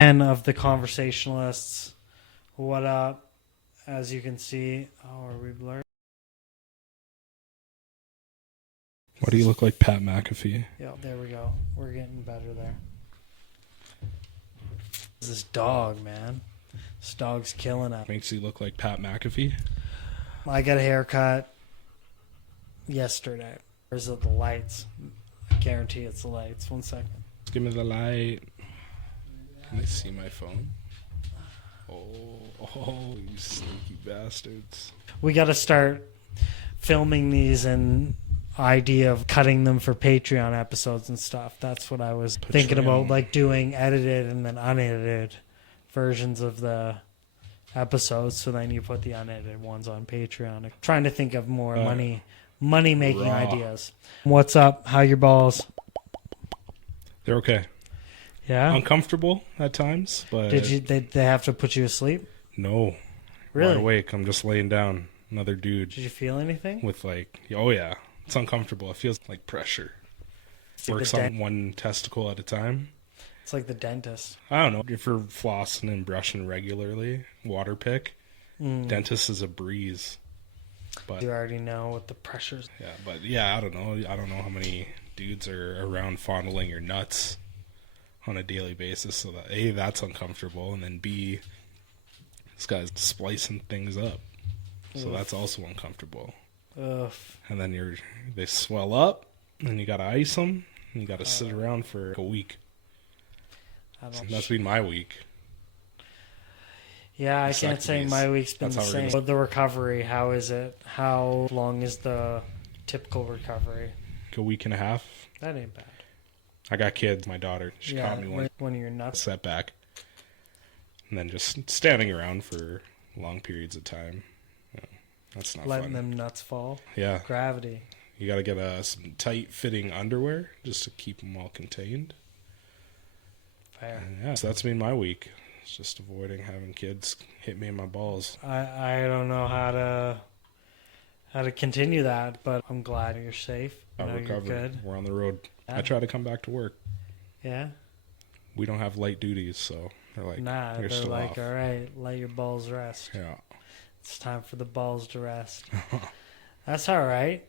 And of the Conversationalists. What up? As you can see, are we blurred? Why do you look like Pat McAfee? Yeah, there we go. We're getting better there. This dog, man. This dog's killing it. Makes you look like Pat McAfee? I got a haircut yesterday. Or is it the lights? I guarantee it's the lights. 1 second. Give me the light. Can they see my phone? Oh, you sneaky bastards. We got to start filming these and idea of cutting them for Patreon episodes and stuff. That's what I was thinking about, like doing edited and then unedited versions of the episodes. So then you put the unedited ones on Patreon. I'm trying to think of more money making ideas. What's up? How your balls? They're okay. Yeah. Uncomfortable at times, but Did they have to put you to sleep? No. Really? Wide awake. I'm just laying down. Another dude. Did you feel anything? With oh yeah. It's uncomfortable. It feels like pressure. Works on one testicle at a time. It's like the dentist. I don't know. If you're flossing and brushing regularly, water pick, dentist is a breeze. But you already know what the pressures. Yeah, but yeah, I don't know. I don't know how many dudes are around fondling your nuts on a daily basis, so that A, that's uncomfortable, and then B, this guy's splicing things up. So that's also uncomfortable. Ugh. And then they swell up, and you gotta ice them, and you gotta sit around for a week. That's been my week. Yeah, I can't say my week's been the same. But the recovery, how is it? How long is the typical recovery? A week and a half. That ain't bad. I got kids. My daughter, she caught me one of your nuts setback, and then just standing around for long periods of time. That's not letting fun. Them nuts fall. Yeah, gravity. You got to get some tight fitting underwear just to keep them all contained. Fair. Yeah, so that's been my week. It's just avoiding having kids hit me in my balls. I don't know how to continue that, but I'm glad you're safe. You're good. We're on the road. Yeah. I try to come back to work. Yeah. We don't have light duties, so they're like, they're like, off. All right, let your balls rest. Yeah. It's time for the balls to rest. That's all right.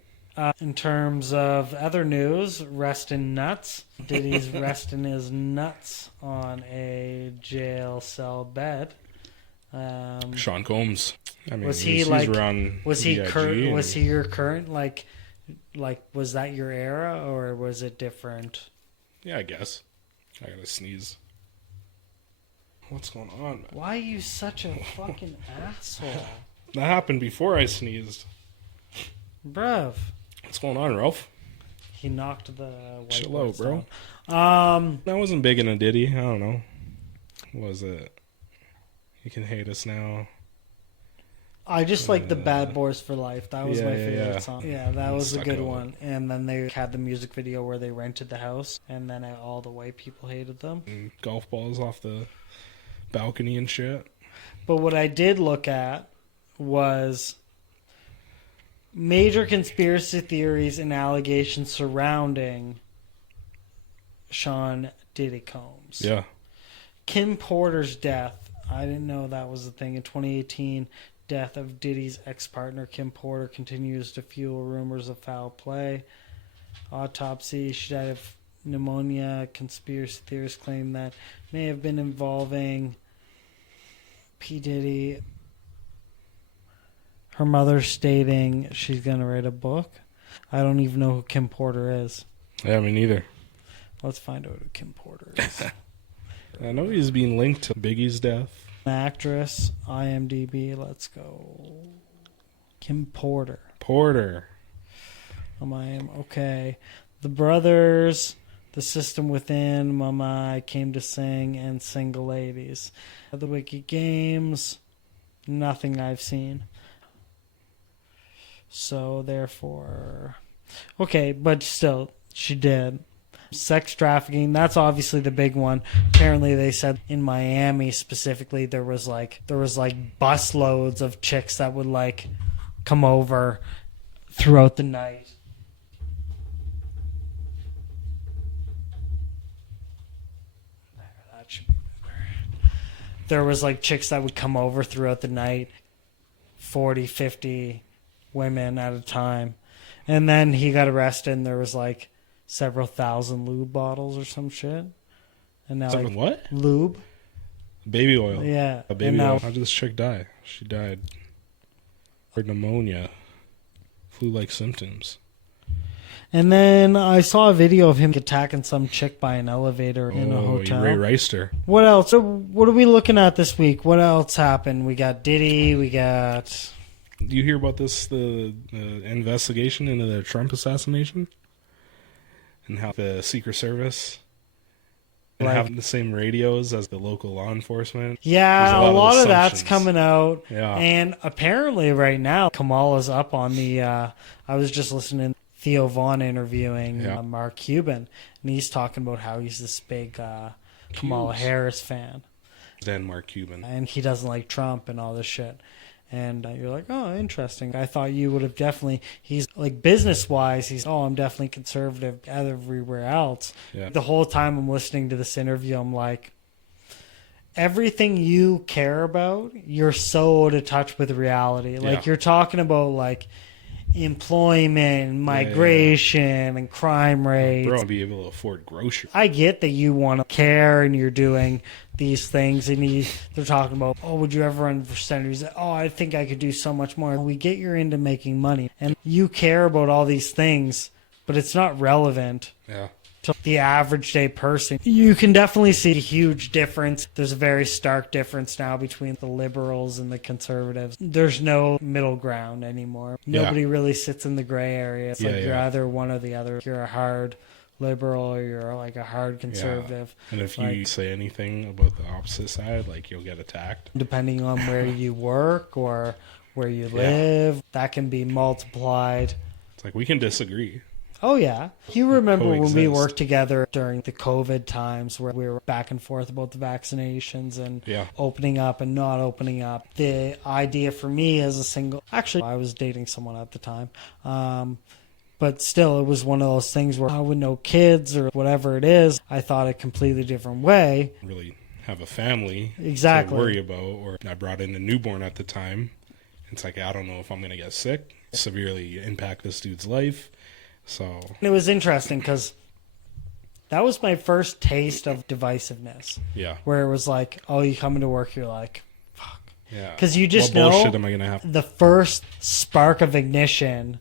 In terms of other news, resting nuts. Diddy's resting his nuts on a jail cell bed. Sean Combs. I mean, was he like? Was he current? Was he your current? Like, was that your era or was it different? Yeah, I guess. I gotta sneeze. What's going on, man? Why are you such a fucking asshole? That happened before I sneezed. Bruv. What's going on, Ralph? He knocked the whiteboard. Chill out, bro. Down. That wasn't big in a Diddy. I don't know. What was it? You can hate us now. I just like the Bad Boys for Life. That was my favorite song. Yeah, that was a good one. And then they had the music video where they rented the house, and then all the white people hated them. And golf balls off the balcony and shit. But what I did look at was major conspiracy theories and allegations surrounding Sean Diddy Combs. Yeah. Kim Porter's death. I didn't know that was the thing. In 2018, death of Diddy's ex-partner Kim Porter continues to fuel rumors of foul play. Autopsy. She died of pneumonia. Conspiracy theorists claim that may have been involving P. Diddy. Her mother stating she's going to write a book. I don't even know who Kim Porter is. Yeah, me neither. Let's find out who Kim Porter is. I know he's being linked to Biggie's death. Actress, IMDb, let's go. Kim Porter. Okay. The Brothers, The System Within, Mama, I Came to Sing, and Single Ladies. The Wicked Games, nothing I've seen. So, therefore... Okay, but still, she did. Sex trafficking, that's obviously the big one. Apparently they said in Miami specifically there was like bus loads of chicks that would like come over throughout the night. That should be better. there was like chicks that would come over throughout the night, 40, 50 women at a time. And then he got arrested and there was like several thousand lube bottles or some shit. And now like, what? Lube. Baby oil. Yeah. A baby oil. How did this chick die? She died of pneumonia. Flu-like symptoms. And then I saw a video of him attacking some chick by an elevator in a hotel. Ray Reister. What else? So what are we looking at this week? What else happened? We got Diddy. We got... Do you hear about this, the investigation into the Trump assassination? And how the Secret Service have the same radios as the local law enforcement? Yeah, a lot of that's coming out. Yeah. And apparently right now, Kamala's up on the... I was just listening to Theo Vaughn interviewing Mark Cuban, and he's talking about how he's this big Kamala Harris fan. Then Mark Cuban. And he doesn't like Trump and all this shit. And you're like, oh, interesting. I thought you would have definitely... He's like business-wise, I'm definitely conservative everywhere else. Yeah. The whole time I'm listening to this interview, I'm like, everything you care about, you're so out of touch with reality. Like, you're talking about, like, employment, migration, and crime rates. Bro, be able to afford groceries. I get that you want to care and you're doing these things, and they're talking about, oh, would you ever run for senator? He's like, oh, I think I could do so much more. We get you're into making money, and you care about all these things, but it's not relevant to the average day person. You can definitely see a huge difference. There's a very stark difference now between the liberals and the conservatives. There's no middle ground anymore. Nobody really sits in the gray area. It's like you're either one or the other. You're a hard liberal or you're like a hard conservative. And if you say anything about the opposite side, like you'll get attacked. Depending on where you work or where you live, that can be multiplied. It's like we can disagree. Oh, yeah. You remember when we worked together during the COVID times where we were back and forth about the vaccinations and opening up and not opening up. The idea for me as a single... Actually, I was dating someone at the time. But still, it was one of those things where I would know kids or whatever it is. I thought a completely different way. Really have a family to worry about. Or I brought in a newborn at the time. It's like, I don't know if I'm going to get sick, severely impact this dude's life. So it was interesting because that was my first taste of divisiveness. Yeah. Where it was like, oh, you come into work, you're like, fuck. Yeah. Because you just what bullshit am I gonna have? The first spark of ignition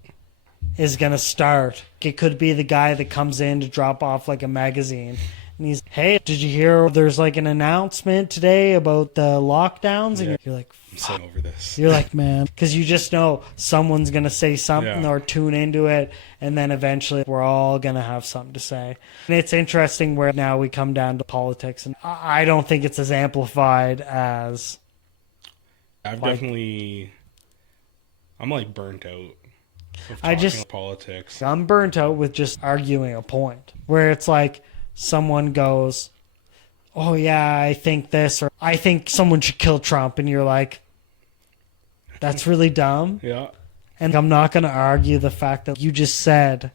is going to start. It could be the guy that comes in to drop off like a magazine. And he's, hey, did you hear there's like an announcement today about the lockdowns? And you're like, I'm so over this. You're like, man, because you just know someone's going to say something or tune into it. And then eventually we're all going to have something to say. And it's interesting where now we come down to politics. And I don't think it's as amplified as... I'm like burnt out. Politics. I'm burnt out with just arguing a point where it's like someone goes, oh yeah, I think this, or I think someone should kill Trump, and you're like, that's really dumb. Yeah. And I'm not going to argue the fact that you just said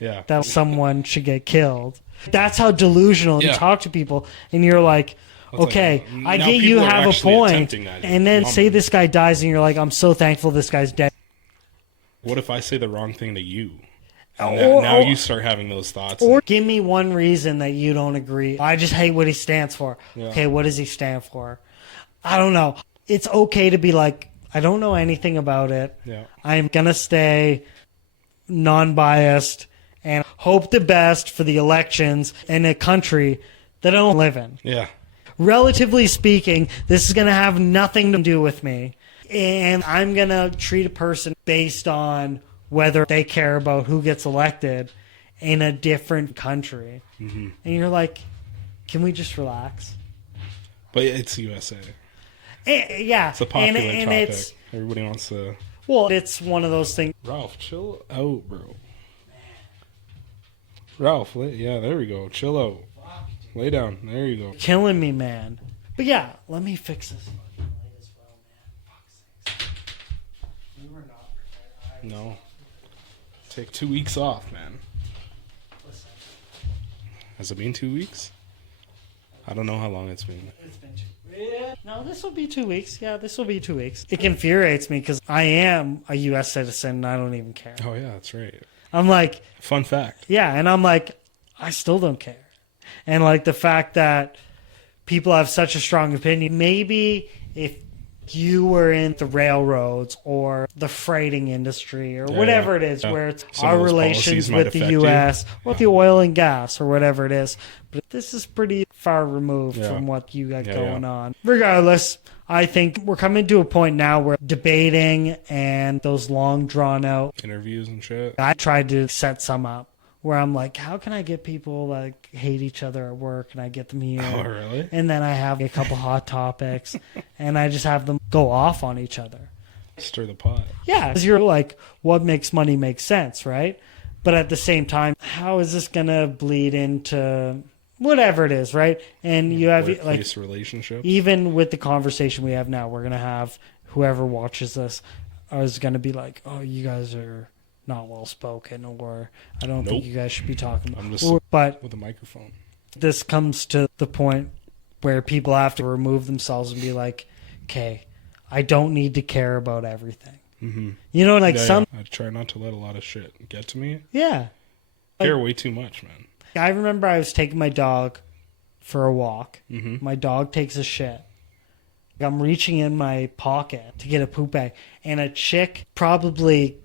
that someone should get killed. That's how delusional you talk to people, and you're like, okay, I get you have a point, and then say this guy dies, and you're like, I'm so thankful this guy's dead. What if I say the wrong thing to you? And now you start having those thoughts. Or give me one reason that you don't agree. I just hate what he stands for. Yeah. Okay, what does he stand for? I don't know. It's okay to be like, I don't know anything about it. Yeah. I'm going to stay non-biased and hope the best for the elections in a country that I don't live in. Yeah. Relatively speaking, this is going to have nothing to do with me. And I'm going to treat a person based on whether they care about who gets elected in a different country. Mm-hmm. And you're like, can we just relax? But it's USA. Yeah. It's a popular topic. Everybody wants to... Well, it's one of those things. Ralph, chill out, bro. Ralph, there we go. Chill out. Lay down. There you go. Killing me, man. But yeah, let me fix this. No. Take 2 weeks off, man. Listen. Has it been 2 weeks? I don't know how long it's been. It's been 2 weeks. No, No, this will be 2 weeks. Yeah, this will be 2 weeks. It infuriates me because I am a U.S. citizen and I don't even care. Oh, yeah, that's right. I'm like... Fun fact. Yeah, and I'm like, I still don't care. And like the fact that people have such a strong opinion, maybe if you were in the railroads or the freighting industry or whatever it is, where it's our relations with the U.S. or the oil and gas or whatever it is. But this is pretty far removed from what you got going on. Regardless, I think we're coming to a point now where debating and those long drawn out interviews and shit. I tried to set some up where I'm like, how can I get people like hate each other at work, and I get them here. Oh, really? And then I have a couple hot topics and I just have them go off on each other. Stir the pot. Yeah, because you're like, what makes money make sense, right? But at the same time, how is this going to bleed into whatever it is, right? And you have like relationship. Even with the conversation we have now, we're going to have whoever watches this is going to be like, oh, you guys are not well spoken, or I don't think you guys should be talking. I'm just but with a microphone. This comes to the point where people have to remove themselves and be like, okay, I don't need to care about everything. Mm-hmm. You know, like I try not to let a lot of shit get to me. Yeah. I care way too much, man. I remember I was taking my dog for a walk. Mm-hmm. My dog takes a shit. I'm reaching in my pocket to get a poop bag, and a chick probably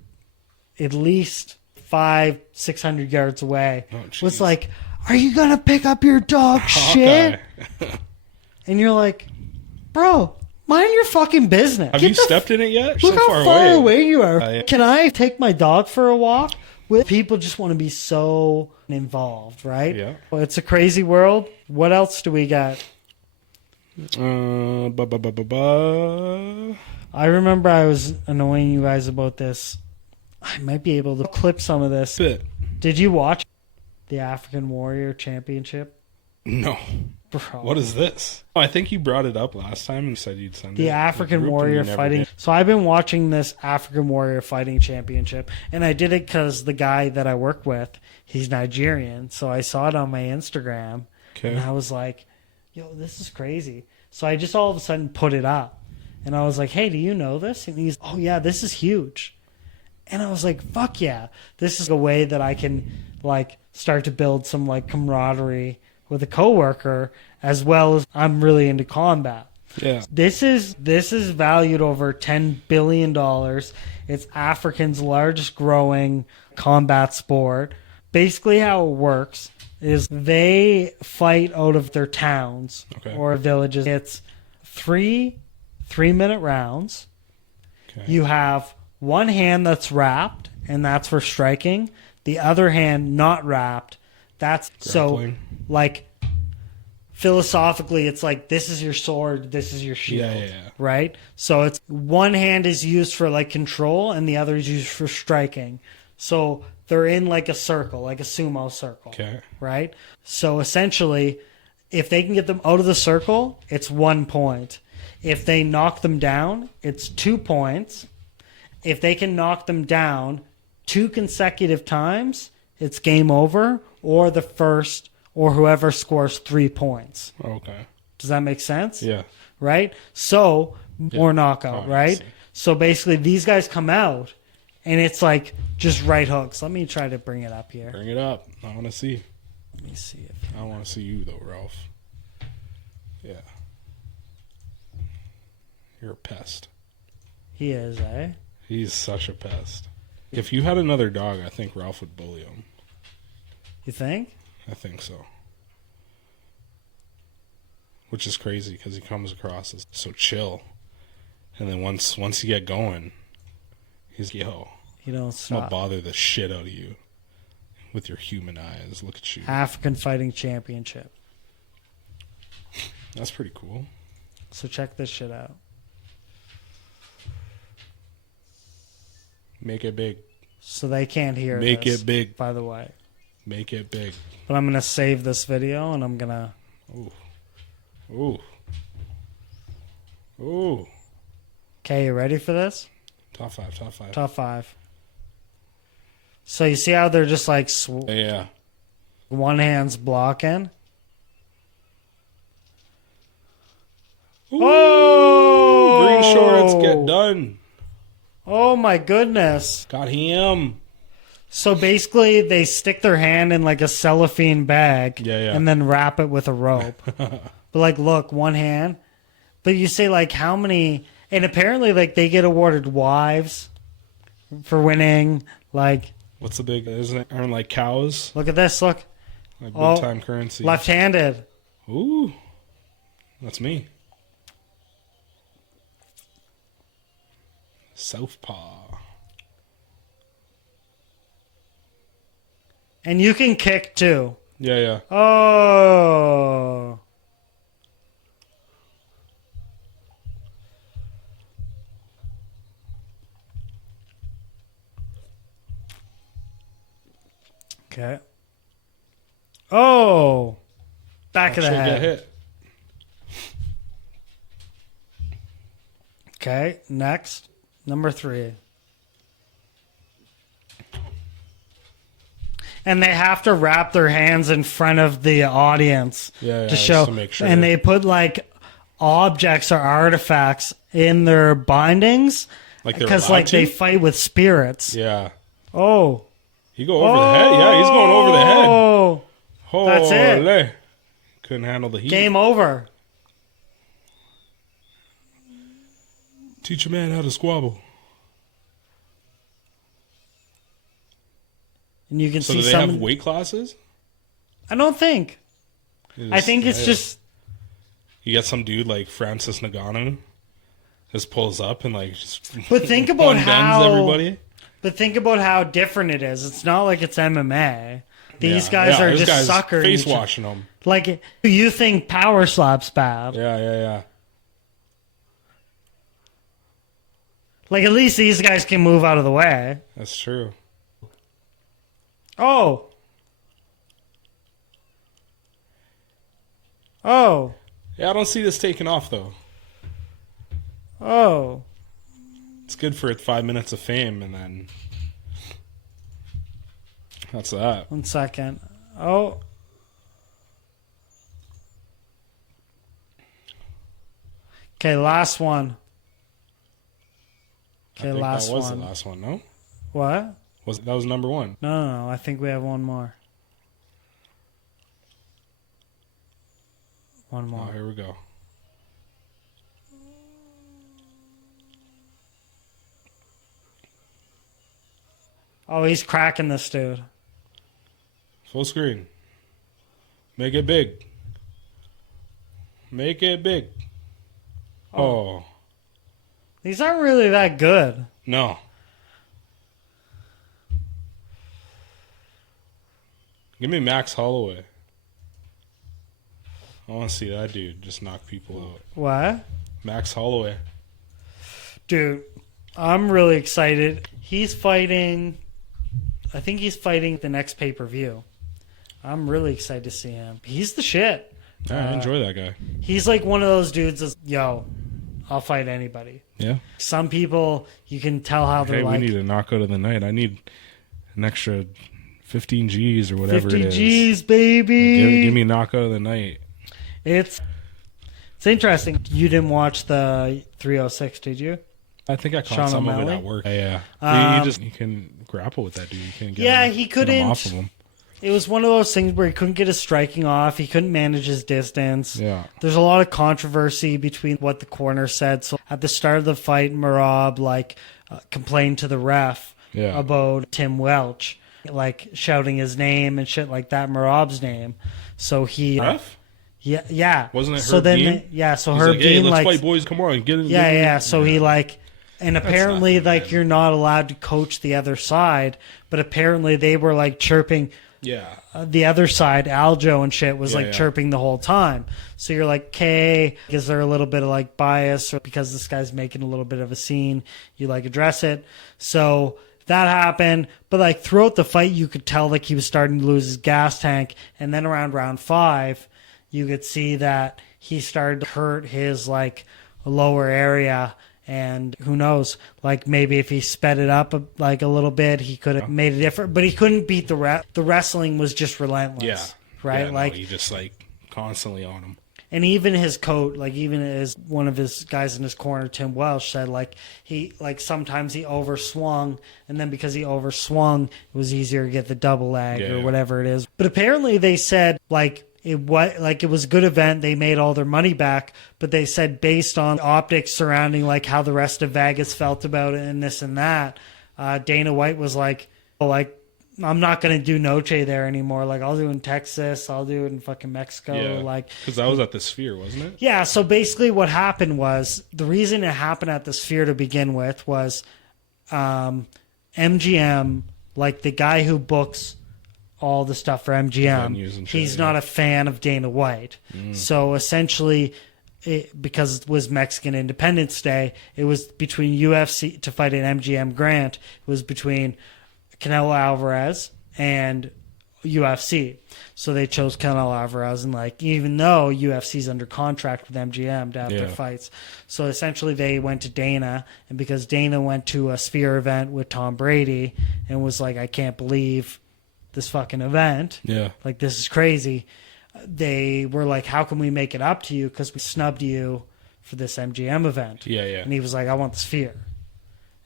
at least 500-600 yards away was like, are you gonna pick up your dog shit? And you're like, bro, mind your fucking business. Have you stepped in it yet? Look how far away you are. Can I take my dog for a walk? People just want to be so involved, right? Yeah. Well, it's a crazy world. What else do we got? I remember I was annoying you guys about this. I might be able to clip some of this. Did you watch the African Warrior Championship? No. Bro. What is this? Oh, I think you brought it up last time and said you'd send it. The African Warrior Fighting. So I've been watching this African Warrior Fighting Championship, and I did it because the guy that I work with, he's Nigerian. So I saw it on my Instagram, and I was like, yo, this is crazy. So I just all of a sudden put it up, and I was like, hey, do you know this? And he's, oh yeah, this is huge. And I was like, fuck yeah. This is a way that I can like start to build some like camaraderie with a coworker, as well as I'm really into combat. Yeah. This is valued over $10 billion. It's Africa's largest growing combat sport. Basically how it works is they fight out of their towns or villages. It's 3-minute rounds. Okay. You have one hand that's wrapped, and that's for striking. The other hand not wrapped. That's grappling. So, like, philosophically, it's like, this is your sword, this is your shield, right? So it's one hand is used for, like, control, and the other is used for striking. So they're in, like, a circle, like a sumo circle, right? So essentially, if they can get them out of the circle, it's 1 point. If they knock them down, it's 2 points. If they can knock them down 2 consecutive times, it's game over, or the first, or whoever scores 3 points. Okay. Does that make sense? Yeah. Right? So, or knockout, right? So basically, these guys come out, and it's like just right hooks. Let me try to bring it up here. Bring it up. I want to see. Let me see it. I want to see you, though, Ralph. Yeah. You're a pest. He is, eh? He's such a pest. If you had another dog, I think Ralph would bully him. You think? I think so. Which is crazy because he comes across as so chill. And then once you get going, he's, yo, you don't stop. I'll bother the shit out of you with your human eyes. Look at you. African Fighting Championship. That's pretty cool. So check this shit out. Make it big. So they can't hear Make this, it big. by the way. Make it big. But I'm going to save this video, and I'm going to... Ooh. Ooh. Ooh. Okay, you ready for this? Top 5, top 5. Top 5. So you see how they're just like... Yeah. One hand's blocking. Ooh. Oh! shorts, get done. Oh my goodness. Got him. So basically, they stick their hand in like a cellophane bag and then wrap it with a rope. But like, look, one hand. But you say like how many... And apparently like they get awarded wives for winning. Like... What's the big... Isn't it earn like cows? Look at this, look. Like big time currency. Left-handed. Ooh. That's me. Southpaw. And you can kick too. Yeah. Oh. Okay. Oh. Back of the head. Get hit. Okay, next. Number 3. And they have to wrap their hands in front of the audience to show. To make sure. And they put like objects or artifacts in their bindings. Like they're because allowed like to? they fight with spirits. Yeah. Oh. You go over the head? Yeah, he's going over the head. Oh. That's it. Holy. Couldn't handle the heat. Game over. Teach a man how to squabble. And you can So see do they have weight classes? I don't think. I think it's just... You get some dude like Francis Ngannou just pulls up and like just But think about how everybody. But think about how different it is. It's not like it's MMA. These guys Yeah, are this just guy's suckering face each other. washing them. Like you think power slap's bad. Yeah. Like at least these guys can move out of the way. That's true. Oh. Yeah, I don't see this taking off though. Oh. It's good for 5 minutes of fame, and then that's that. 1 second. Oh. Okay, last one. Okay, last that was one. the last one. No, What? that was number 1. No. I think we have one more. One more. Oh, here we go. Oh, he's cracking this dude. Full screen. Make it big. Make it big. Oh. These aren't really that good. No. Give me Max Holloway. I want to see that dude just knock people out. What? Max Holloway. Dude, I'm really excited. He's fighting... I think he's fighting the next pay-per-view. I'm really excited to see him. He's the shit. Yeah, I enjoy that guy. He's like one of those dudes that's, yo, I'll fight anybody. Yeah. Some people, you can tell how they're Hey, like... we need a knockout of the night. I need an extra 15 G's or whatever 50 it is. G's, baby! Give me a knockout of the night. It's interesting. You didn't watch the 306, did you? I think I caught Sean some O'Malley? of it at work. Yeah. You can grapple with that dude. You can get he get couldn't. him off of him. It was one of those things where he couldn't get his striking off. He couldn't manage his distance. Yeah. There's a lot of controversy between what the corner said. So at the start of the fight, Merab complained to the ref about Tim Welch, like shouting his name and shit like that, Merab's name. So he... Ref? Yeah. Wasn't it Herb so then Dean? So He's Herb like, hey, Dean let's fight, boys. Come on, get it. Yeah. So he and apparently nothing, man. you're not allowed to coach the other side, but apparently they were like chirping. Yeah. The other side, Aljo and shit, was chirping the whole time. So you're like, okay, is there a little bit of like bias, or because this guy's making a little bit of a scene, you like address it. So that happened, but like throughout the fight, you could tell like he was starting to lose his gas tank, and then around round 5, you could see that he started to hurt his like lower area. And who knows, like maybe if he sped it up like a little bit, he could have made a difference. But he couldn't beat the wrestling was just relentless. Yeah. Right? Yeah, like he just like constantly on him. And even his coach, like even as one of his guys in his corner, Tim Welsh, said like he like sometimes he overswung, and then because he overswung, it was easier to get the double leg or whatever it is. But apparently they said like it was a good event. They made all their money back, but they said based on optics surrounding like how the rest of Vegas felt about it and this and that, Dana White was like I'm not going to do Noche there anymore. Like, I'll do it in Texas. I'll do it in fucking Mexico. Yeah, like, because that was at the Sphere, wasn't it? Yeah, so basically what happened was, the reason it happened at the Sphere to begin with was MGM, like the guy who books all the stuff for MGM, he's not a fan of Dana White. So essentially, because it was Mexican Independence Day, it was between UFC to fight an MGM grant. It was between Canelo Alvarez and UFC. So they chose Canelo Alvarez, and like even though UFC's under contract with MGM to have their fights. So essentially they went to Dana, and because Dana went to a Sphere event with Tom Brady and was like, I can't believe this fucking event. Yeah. Like, this is crazy. They were like, how can we make it up to you? Because we snubbed you for this MGM event. Yeah. And he was like, I want the Sphere.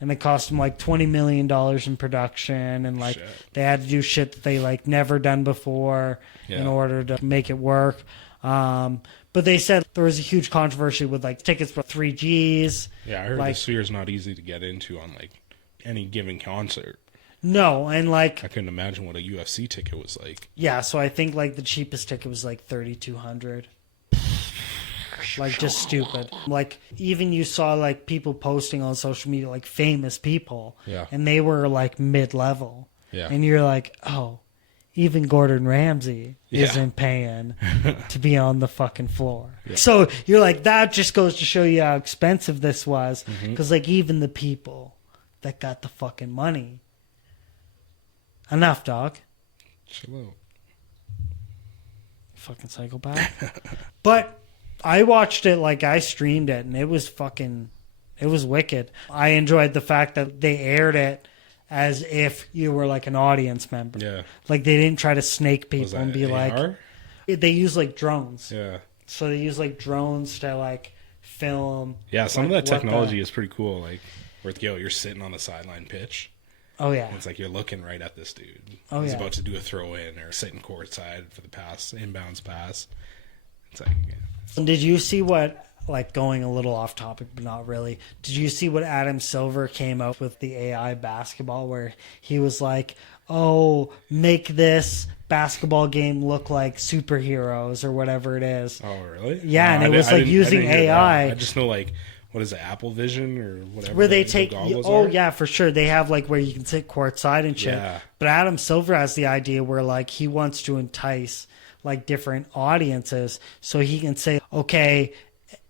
And it cost them like $20 million in production, and like they had to do shit that they like never done before in order to make it work. But they said there was a huge controversy with like tickets for 3Gs. Yeah, I heard the Sphere is not easy to get into on like any given concert. No, and like I couldn't imagine what a UFC ticket was like. Yeah, so I think like the cheapest ticket was like $3,200. Like, just stupid. Like, even you saw like people posting on social media, like famous people, and they were like mid-level, and you're like, oh, even Gordon Ramsay isn't paying to be on the fucking floor. So you're like, that just goes to show you how expensive this was, because like even the people that got the fucking money. Enough, dog. Chill out. Fucking psychopath. But I watched it, like I streamed it, and it was wicked. I enjoyed the fact that they aired it as if you were like an audience member. Yeah. Like they didn't try to snake people and be AR? Like, they use like drones. Yeah. So they use like drones to like film. Yeah, some of that technology is pretty cool. Like, where you're sitting on the sideline pitch. Oh, yeah. And it's like you're looking right at this dude. He's about to do a throw in or sitting courtside for the pass, inbounds pass. It's like, Did you see what, like going a little off topic, but not really, did you see what Adam Silver came up with the AI basketball, where he was like, oh, make this basketball game look like superheroes or whatever it is. Oh, really? Yeah, no, and it was like using AI. I just know like, what is it, Apple Vision or whatever? Where they take, yeah, for sure. They have like where you can sit courtside and shit. Yeah. But Adam Silver has the idea where like he wants to entice like different audiences, so he can say, okay,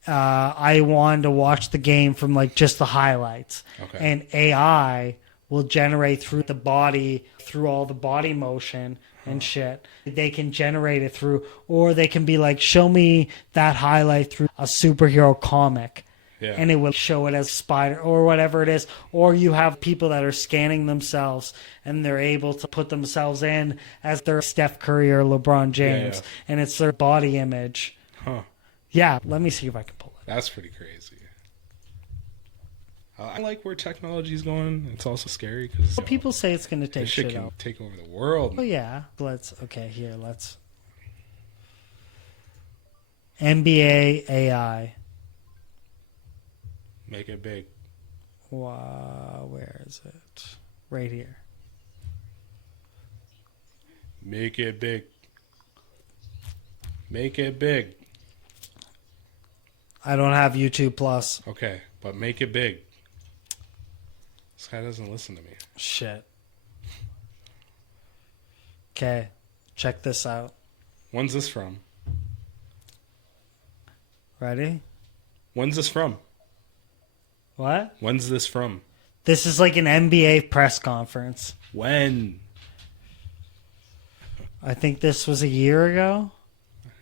I want to watch the game from like just the highlights. Okay. And AI will generate through the body, through all the body motion and shit. They can generate it through, or they can be like, show me that highlight through a superhero comic. Yeah. And it will show it as Spider or whatever it is. Or you have people that are scanning themselves and they're able to put themselves in as their Steph Curry or LeBron James. And it's their body image. Huh. Yeah, let me see if I can pull it. That's pretty crazy. I like where technology is going. It's also scary because people say it's going to take shit out. Take over the world. Oh yeah, let's NBA AI. Make it big. Wow, where is it? Right here. Make it big. Make it big. I don't have YouTube Plus. Okay, but make it big. This guy doesn't listen to me. Shit. Okay, check this out. When's this from? Ready? When's this from? What? When's this from? This is like an NBA press conference. When? I think this was a year ago.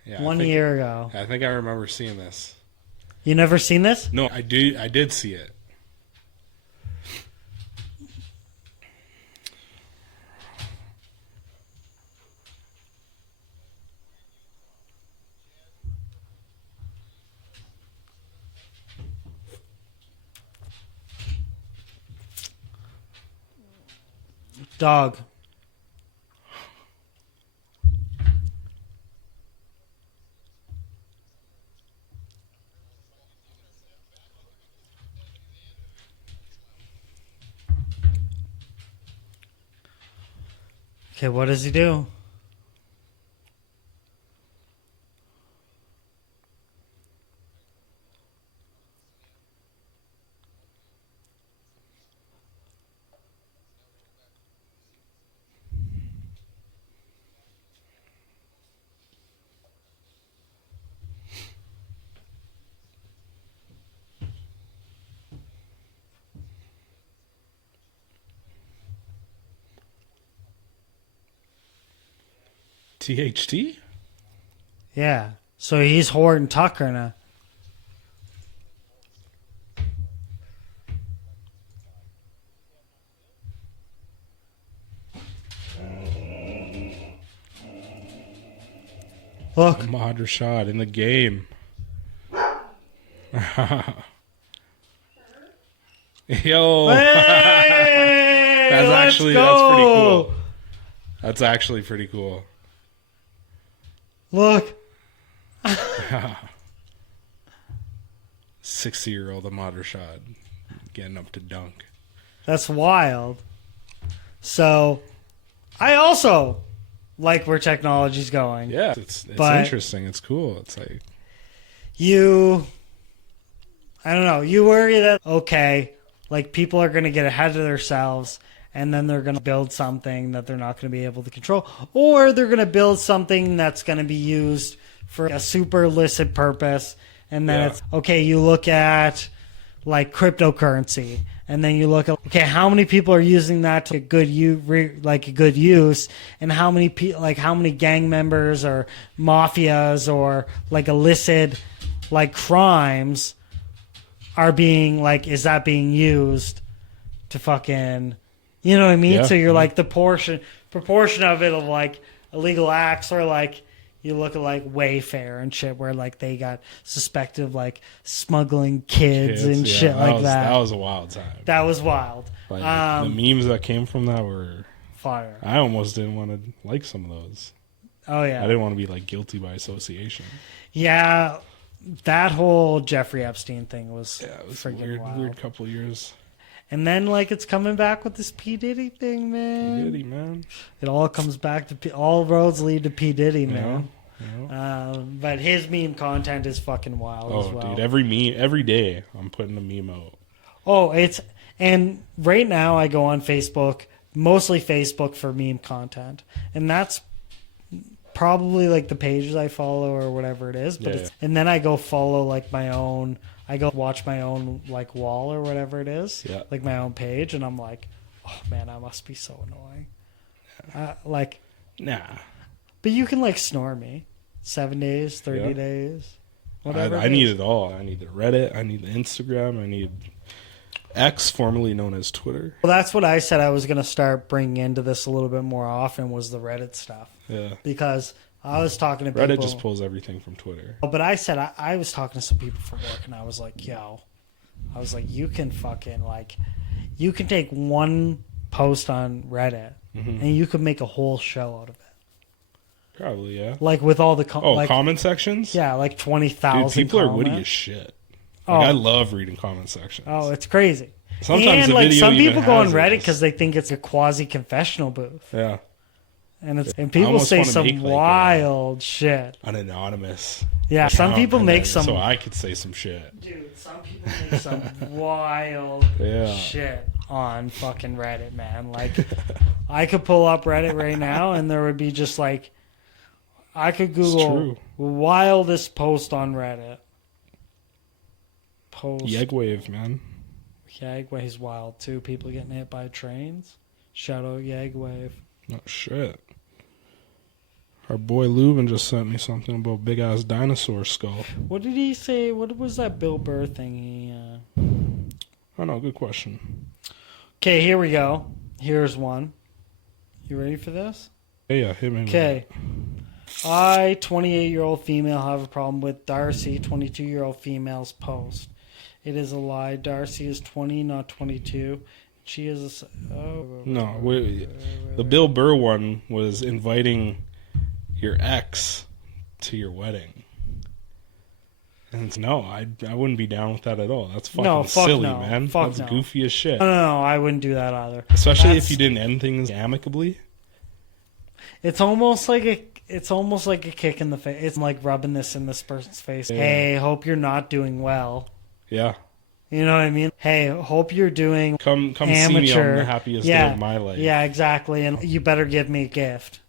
Yeah, 1 year ago. I think I remember seeing this. You never seen this? No, I did see it. Dog. Okay, what does he do? THT? Yeah. So he's Horton Tucker now. Look. Ahmad Rashad in the game. Yo. Hey, that's pretty cool. That's actually pretty cool. Look. 60-year-old Ahmad Rashad getting up to dunk. That's wild. So, I also like where technology's going. Yeah, it's interesting. It's cool. It's like I don't know. You worry that, okay, like people are going to get ahead of themselves and then they're going to build something that they're not going to be able to control. Or they're going to build something that's going to be used for a super illicit purpose. And then it's, okay, you look at like cryptocurrency. And then you look at, okay, how many people are using that to good use, and how many how many gang members or mafias or like illicit like crimes are being like, is that being used to fucking, you know what I mean? Yeah. So you're like the proportion of it of like illegal acts, or like you look at like Wayfair and shit where like they got suspected of like smuggling kids and shit like that. That was a wild time. That was wild. Like, the memes that came from that were fire. I almost didn't want to like some of those. Oh yeah. I didn't want to be like guilty by association. Yeah, that whole Jeffrey Epstein thing was It was freaking a weird couple of years. And then like it's coming back with this P Diddy thing, man. P Diddy, man. It all comes back to all roads lead to P Diddy, man. Yeah. But his meme content is fucking wild as well. Dude, every day I'm putting a meme out. Oh, and right now I go on Facebook, mostly Facebook for meme content, and that's probably like the pages I follow or whatever it is. But and then I go follow like my own. I go watch my own like wall or whatever it is, like my own page, and I'm like, oh man, I must be so annoying. Nah. But you can like snore me. 7 days, 30 days, whatever. I need it all. I need the Reddit. I need the Instagram. I need X, formerly known as Twitter. Well, that's what I said I was going to start bringing into this a little bit more often, was the Reddit stuff. Yeah. Because I was talking to people. Reddit just pulls everything from Twitter. But I said I was talking to some people from work, and I was like, you can fucking like, you can take one post on Reddit and you could make a whole show out of it. Probably, yeah. Like with all the comment sections? Yeah, like 20,000 people comments. are witty as shit. Like, I love reading comment sections. Oh, it's crazy. Sometimes and the like video some even people go on has Reddit because they think it's a quasi confessional booth. Yeah. And people say some wild shit. An anonymous. Yeah, some people make some. So I could say some shit. Dude, some people make some wild shit on fucking Reddit, man. Like, I could pull up Reddit right now and there would be just like, I could Google wildest post on Reddit. Yegwave, man. Yegwave's wild too. People getting hit by trains. Shout out Yegwave. Oh shit. Our boy Lubin just sent me something about big ass dinosaur skull. What did he say? What was that Bill Burr thing? Oh no, good question. Okay, here we go. Here's one. You ready for this? Yeah, hit me. Okay. I, 28-year-old female, have a problem with Darcy, 22-year-old female's post. It is a lie. Darcy is 20, not 22, She is No, the Bill Burr one was inviting your ex to your wedding. And no, I wouldn't be down with that at all. That's fucking silly, man. That's goofy as shit. No, I wouldn't do that either. Especially if you didn't end things amicably. It's almost like a kick in the face. It's like rubbing this in this person's face. Yeah. Hey, hope you're not doing well. Yeah. You know what I mean? Hey, hope you're doing Come amateur. See me on the happiest day of my life. Yeah, exactly. And you better give me a gift.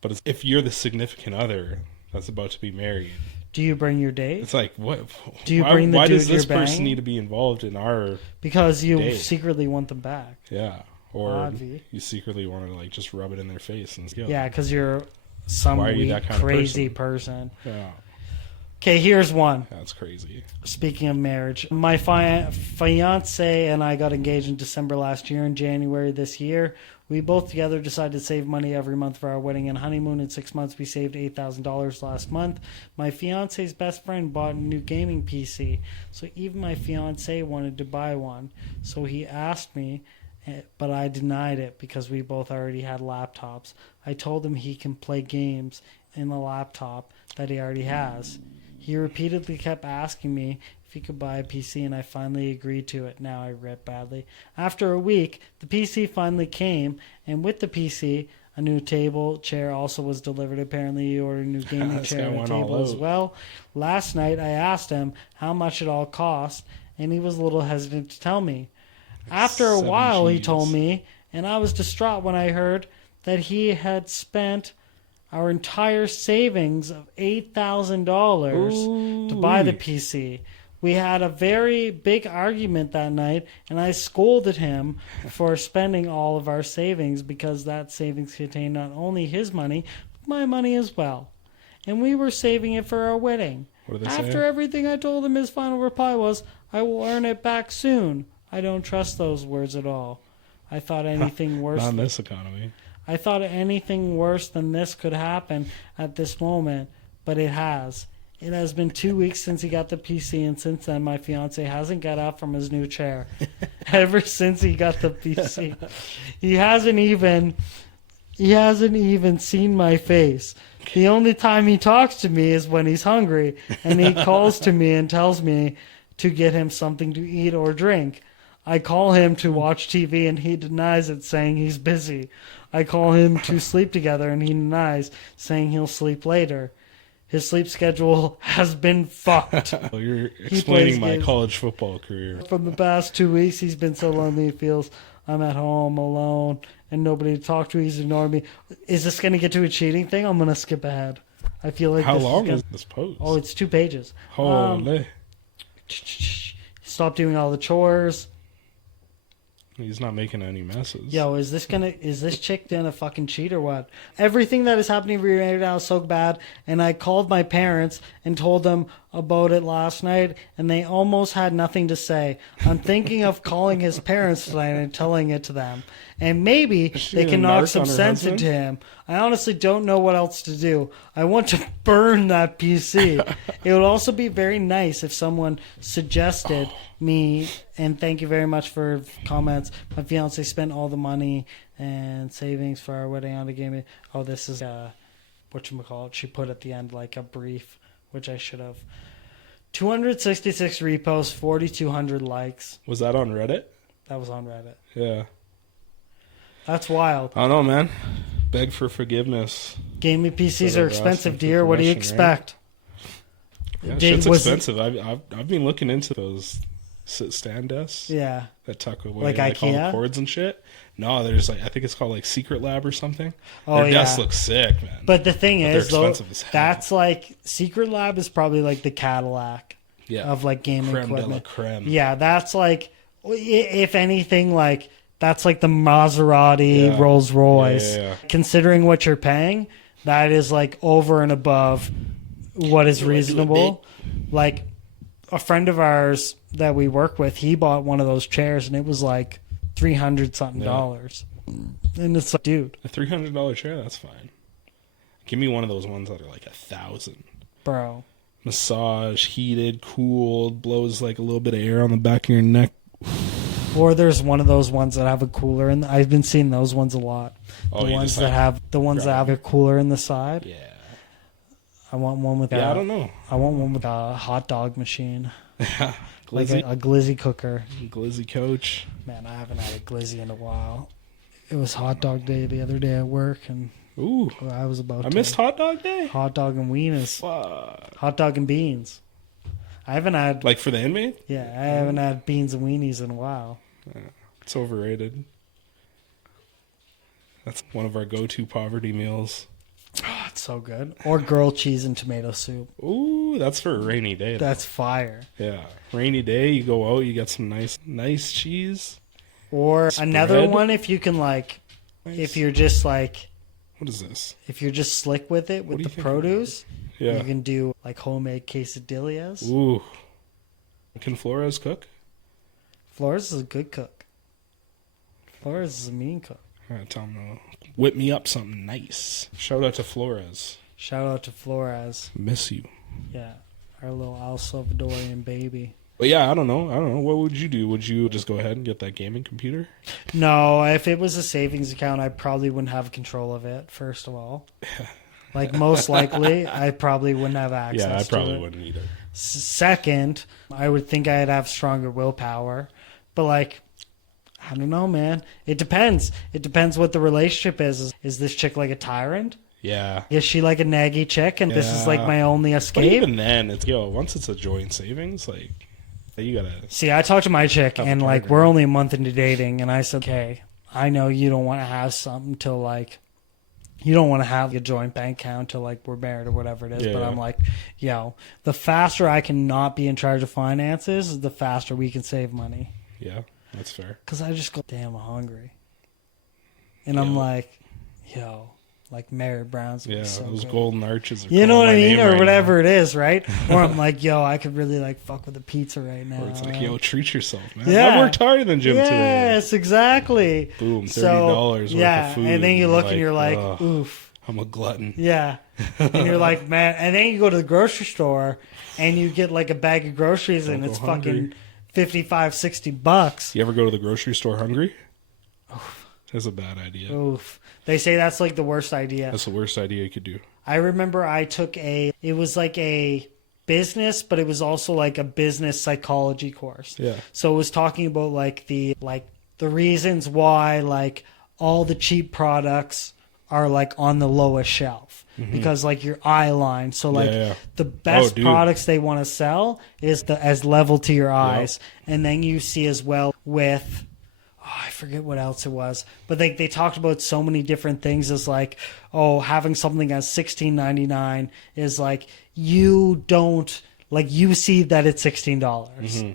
But if you're the significant other that's about to be married, do you bring your date? It's like, what? Do you bring the dude does this you're person banging? need to be involved in our Because you date? Secretly want them back. Yeah. Or you secretly want to like just rub it in their face and go. Yeah, because you're some weak, crazy person. Yeah. Okay, here's one. That's crazy. Speaking of marriage, my fiancé and I got engaged in December last year. In January this year, we both together decided to save money every month for our wedding and honeymoon. In 6 months, we saved $8,000 last month. My fiancé's best friend bought a new gaming PC, so even my fiancé wanted to buy one. So he asked me, but I denied it because we both already had laptops. I told him he can play games in the laptop that he already has. He repeatedly kept asking me if he could buy a PC, and I finally agreed to it. Now I regret badly. After a week, the PC finally came, and with the PC, a new table, chair also was delivered. Apparently, he ordered a new gaming chair and a table as well. Last night, I asked him how much it all cost, and he was a little hesitant to tell me. After a while, he told me, and I was distraught when I heard that he had spent our entire savings of $8,000 to buy the PC. We had a very big argument that night, and I scolded him for spending all of our savings because that savings contained not only his money, but my money as well. And we were saving it for our wedding. What did they After say? everything I told him, his final reply was, "I will earn it back soon." I don't trust those words at all. I thought anything worse. Not in this economy. I thought anything worse than this could happen at this moment, but it has. It has been 2 weeks since he got the PC, and since then my fiancé hasn't got up from his new chair. Ever since he got the PC, he hasn't even seen my face. The only time he talks to me is when he's hungry, and he calls to me and tells me to get him something to eat or drink. I call him to watch TV, and he denies it, saying he's busy. I call him to sleep together, and he denies, saying he'll sleep later. His sleep schedule has been fucked. Well, you're explaining my college football career. From the past 2 weeks, he's been so lonely. He feels I'm at home alone and nobody to talk to. He's ignoring me. Is this going to get to a cheating thing? I'm going to skip ahead. I feel like How long is this post? Oh, it's 2 pages. Holy. Stop doing all the chores. He's not making any messes. Yo, is this chick gonna fucking cheat or what? Everything that is happening right now is so bad, and I called my parents and told them about it last night, and they almost had nothing to say. I'm thinking of calling his parents tonight and telling it to them. And maybe they can knock some sense into him. I honestly don't know what else to do. I want to burn that PC. It would also be very nice if someone suggested me, and thank you very much for comments. My fiance spent all the money and savings for our wedding on the game. Oh, this is whatchamacallit. She put at the end like a brief, which I should have. 266 reposts, 4,200 likes. Was that on Reddit? That was on Reddit. Yeah. That's wild. I don't know, man. Beg for forgiveness. Gaming PCs are expensive, dear. What do you expect? Right? Yeah, shit's expensive. I've been looking into those stand desks. Yeah. That tuck away like all IKEA? the cords and shit. No, there's I think it's called like Secret Lab or something. Oh, Their desks look sick, man. But the thing is, though, that's like Secret Lab is probably like the Cadillac of like gaming creme equipment. De la creme. Yeah, that's like, if anything, like that's like the Maserati Rolls Royce. Yeah. Considering what you're paying, that is like over and above what is reasonable. Like a friend of ours that we work with, he bought one of those chairs, and it was like $300-something. And it's like, dude, a $300 chair, that's fine. Give me one of those ones that are like $1,000, bro. Massage, heated, cooled, blows like a little bit of air on the back of your neck. Or there's one of those ones that have a cooler, and I've been seeing those ones a lot. Oh, The ones that have a cooler in the side. Yeah. I want one with I don't know. I want one with a hot dog machine. Like Glizzy. a glizzy cooker. Glizzy coach. Man, I haven't had a glizzy in a while. It was hot dog day the other day at work, and Ooh. I was about I to... missed hot dog day? Hot dog and wieners. Fuck. Hot dog and beans. I haven't had... Like for the inmate? Yeah, I haven't had beans and weenies in a while. It's overrated. That's one of our go-to poverty meals. Oh, it's so good. Or grilled cheese and tomato soup. Ooh, that's for a rainy day. Though. That's fire. Yeah. Rainy day, you go out, you get some nice cheese. Or Spread. another one if you can, like, Nice. if you're just, like... What is this? If you're just slick with it, with the produce, Yeah. you can do, like, homemade quesadillas. Ooh. Can Flores cook? Flores is a good cook. Flores is a mean cook. All right, tell him to whip me up something nice. Shout out to Flores. Shout out to Flores. Miss you. Yeah. Our little El Salvadorian baby. But yeah, I don't know. What would you do? Would you just go ahead and get that gaming computer? No, if it was a savings account, I probably wouldn't have control of it, first of all. Like, most likely, I probably wouldn't have access to it. Yeah, I probably wouldn't either. Second, I would think I'd have stronger willpower. But, like, I don't know, man. It depends. It depends what the relationship is. Is this chick like a tyrant? Yeah. Is she like a naggy chick and this is like my only But escape? even then, it's once it's a joint savings, like, you gotta... See, I talked to my chick and, like, partner. we're only a month into dating, and I said, okay, I know you don't want to have something till, like, you don't want to have a joint bank account till, like, we're married or whatever it is. Yeah, but yeah. I'm like, the faster I can not be in charge of finances, the faster we can save money. Yeah, that's fair. Because I just go, damn, I'm hungry. And I'm like, like Mary Brown's gonna Yeah, be so those good. golden arches are You know calling what I my mean? name Or right whatever it is, right? Or I'm like, I could really, like, fuck with a pizza right now. now. Or it's like, treat yourself, man. Yeah. I worked hard in the gym today. Yes, exactly. Boom, $30 So, worth of food. and then you look and you're like, "Ugh, oof. I'm a glutton. Yeah. And you're like, man. And then you go to the grocery store and you get like a bag of groceries and Don't it's go hungry. fucking $55-$60. You ever go to the grocery store hungry? That's a bad idea. Oof. They say that's like the worst idea. That's the worst idea you could do. I remember I took it was like a business, but it was also like a business psychology course. Yeah. So it was talking about like the reasons why like all the cheap products are like on the lowest shelf because like your eye line. So like the best dude. products they want to sell is as level to your eyes. And then you see as well with I forget what else it was, but they talked about so many different things as like, having something at $16.99 is like you don't like you see that it's $16.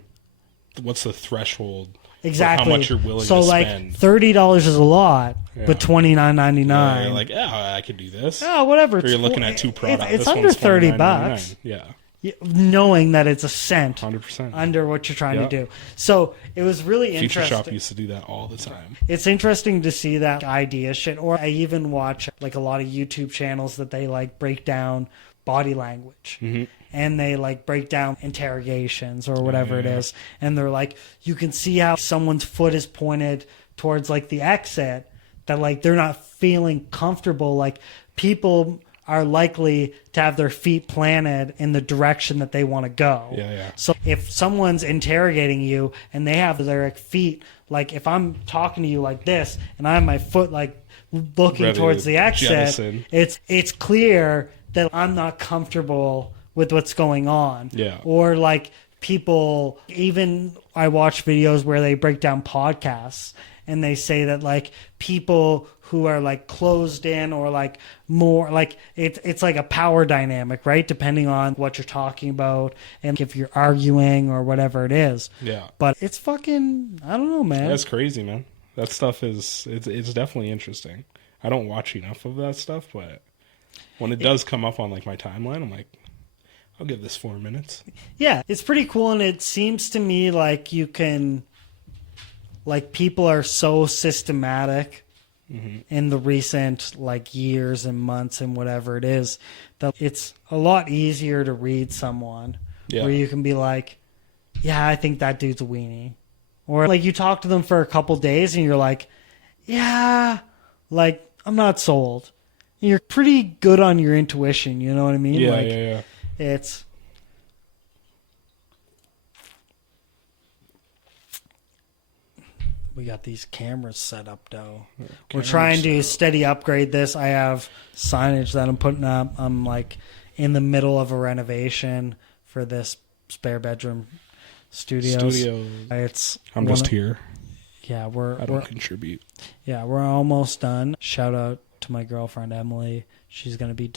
What's the threshold? Exactly. For how much you're willing so to like spend? $30 is a lot, but $29.99. Yeah, you're like, I could do this. Oh, whatever. Or you're looking at two products. It's This under one's $30. Yeah, Knowing that it's a cent 100%. under what you're trying to do. So it was really Future interesting. Shop used to do that all the time. It's interesting to see that idea shit. Or I even watch like a lot of YouTube channels that they like break down body language. And they like break down interrogations or whatever it is. And they're like, you can see how someone's foot is pointed towards like the exit, that like they're not feeling comfortable. Like people are likely to have their feet planted in the direction that they want to go. Yeah. So if someone's interrogating you and they have their feet, like if I'm talking to you like this and I have my foot like looking Ready towards to the exit, jettison. it's clear that I'm not comfortable with what's going on. Yeah. Or like people, even I watch videos where they break down podcasts and they say that like people who are like closed in or like more like it's like a power dynamic, right? Depending on what you're talking about and if you're arguing or whatever it is. Yeah. But it's fucking, I don't know, man. That's crazy, man. That stuff it's definitely interesting. I don't watch enough of that stuff, but when it does come up on like my timeline, I'm like, I'll give this 4 minutes. Yeah, it's pretty cool, and it seems to me like you can, like people are so systematic in the recent like years and months and whatever it is, that it's a lot easier to read someone where you can be like, yeah, I think that dude's a weenie. Or like you talk to them for a couple days and you're like, yeah, like I'm not sold. You're pretty good on your intuition, you know what I mean? Yeah, like, yeah. It's... We got these cameras set up, though. We're trying to steady upgrade this. I have signage that I'm putting up. I'm like in the middle of a renovation for this spare bedroom studios. I'm just here. Yeah, I don't contribute. Yeah, we're almost done. Shout out to my girlfriend Emily. She's going to be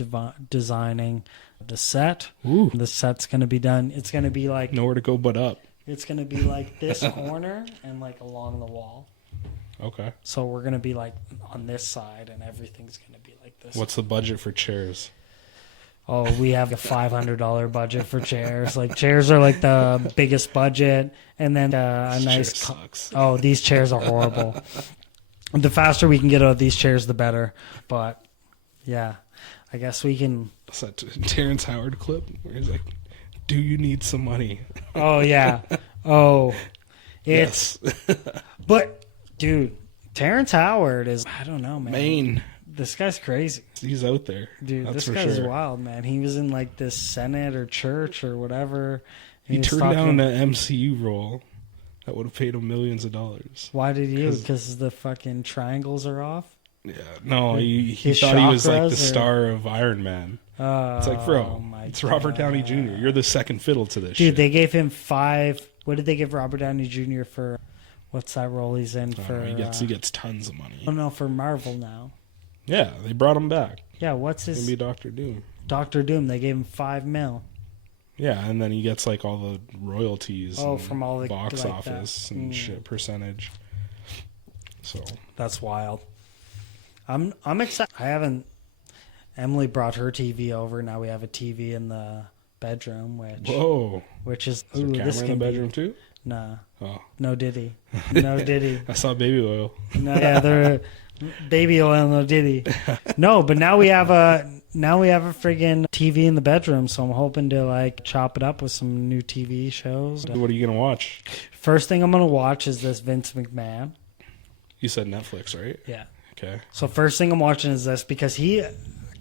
designing the set. Ooh. The set's going to be done. It's going to be like nowhere to go but up. It's going to be like this corner and like along the wall. Okay. So we're going to be like on this side and everything's going to be like this. What's the budget for chairs? Oh, we have a $500 budget for chairs. Like chairs are like the biggest budget, and then a nice. Sucks. Oh, these chairs are horrible. The faster we can get out of these chairs, the better. But yeah, I guess we can. What's that Terrence Howard clip where he's like, "Do you need some money?" Oh yeah. Oh, it's. Yes. But dude, Terrence Howard is. I don't know, man. Maine. This guy's crazy. He's out there. Dude, that's this for guy's sure. wild, man. He was in like this Senate or church or whatever. He turned down the MCU role that would have paid him millions of dollars. Why did he? Because the fucking triangles are off? Yeah. No, he His thought he was like chakras the star of Iron Man. It's like, bro, it's Robert Downey Jr. You're the second fiddle to this shit. Dude, they gave him 5. What did they give Robert Downey Jr. for? What's that role he's in for? He gets tons of money. Oh, no, for Marvel now. Yeah, they brought him back. Yeah, what's his... He's going to be Doctor Doom. Doctor Doom, they gave him $5 million. Yeah, and then he gets like all the royalties. Oh, from all the... box like office that. and shit percentage. So... That's wild. I'm excited. I haven't... Emily brought her TV over. Now we have a TV in the bedroom, which... Whoa. Which is... Is there a camera in the bedroom too? Nah. Oh. No Diddy. No Diddy. I saw baby oil. No, yeah, they're... Baby oil, no Diddy. No, but now we have a friggin' TV in the bedroom, so I'm hoping to like chop it up with some new TV shows. What are you gonna watch? First thing I'm gonna watch is this Vince McMahon. You said Netflix, right? Yeah. Okay. So first thing I'm watching is this because he